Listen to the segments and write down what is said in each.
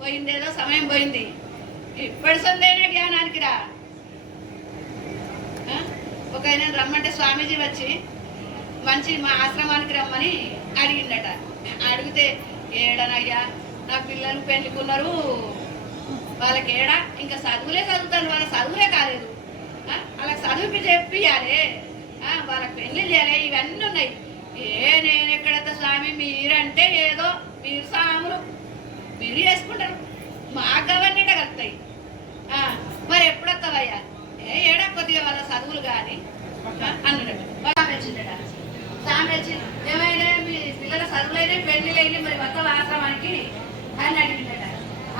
పోయిందేదో సమయం పోయింది. ఇప్పుడు సందైనా జ్ఞానానికి రా. ఒక ఆయన రమ్మంటే స్వామీజీ వచ్చి మంచి మా ఆశ్రమానికి రమ్మని అడిగిండట. అడిగితే ఏడనయ్యా నా పిల్లలు పెళ్ళికున్నారు వాళ్ళకి ఏడా? ఇంకా చదువులే చదువుతాను వాళ్ళ చదువులే కాలేదు. వాళ్ళకి చదువుకి చెప్పియాలి వాళ్ళకి పెళ్ళి చేయాలి ఇవన్నీ ఉన్నాయి. ఏ నేను ఎక్కడైతే స్వామి? మీరంటే ఏదో మీరు సాములు. మీరు చేసుకుంటారు. మాకు అవన్నీ కలుగుతాయి మరి ఎప్పుడు వస్తావయ్యా? ఏడా కొద్దిగా వాళ్ళ చదువులు కానీ అన్నాడు. బాగా వచ్చిండట ఏమైనా మీ పిల్లల చదువులైనా పెళ్ళిలైనా మరి మొత్తం ఆశ్రమానికి అని అడిగిందట.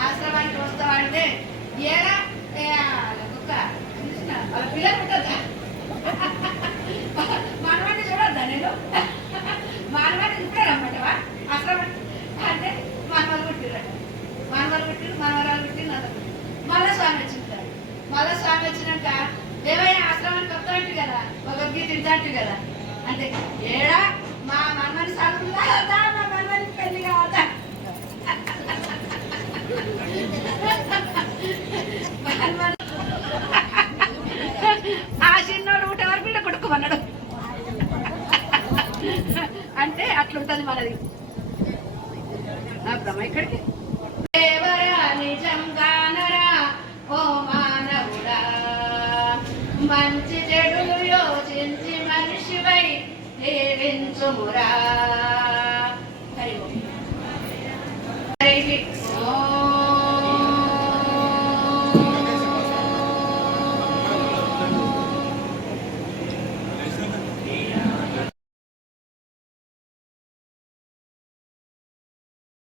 ఆశ్రమానికి వస్తావా అంటే ఏడా? కుక్క వాళ్ళ పిల్లలు స్వామి వచ్చినాక ఏమైనా ఆశ్రమానికి వస్తాంటి కదా భగవద్గీత తింటాంటి కదా. అంటే ఏడా మా మన్మని సాగుతుందా అవుతా మా మన్మని పెళ్ళి కావద్దా? ఆ చిన్నోడు ఊట వరకు బిడ్డ కొడుకోమన్నాడు అంటే అట్లుంటది మనది. ఆ ఇక్కడికి. మంచి చెడు యోచించి మనిషివై జీవించుమురా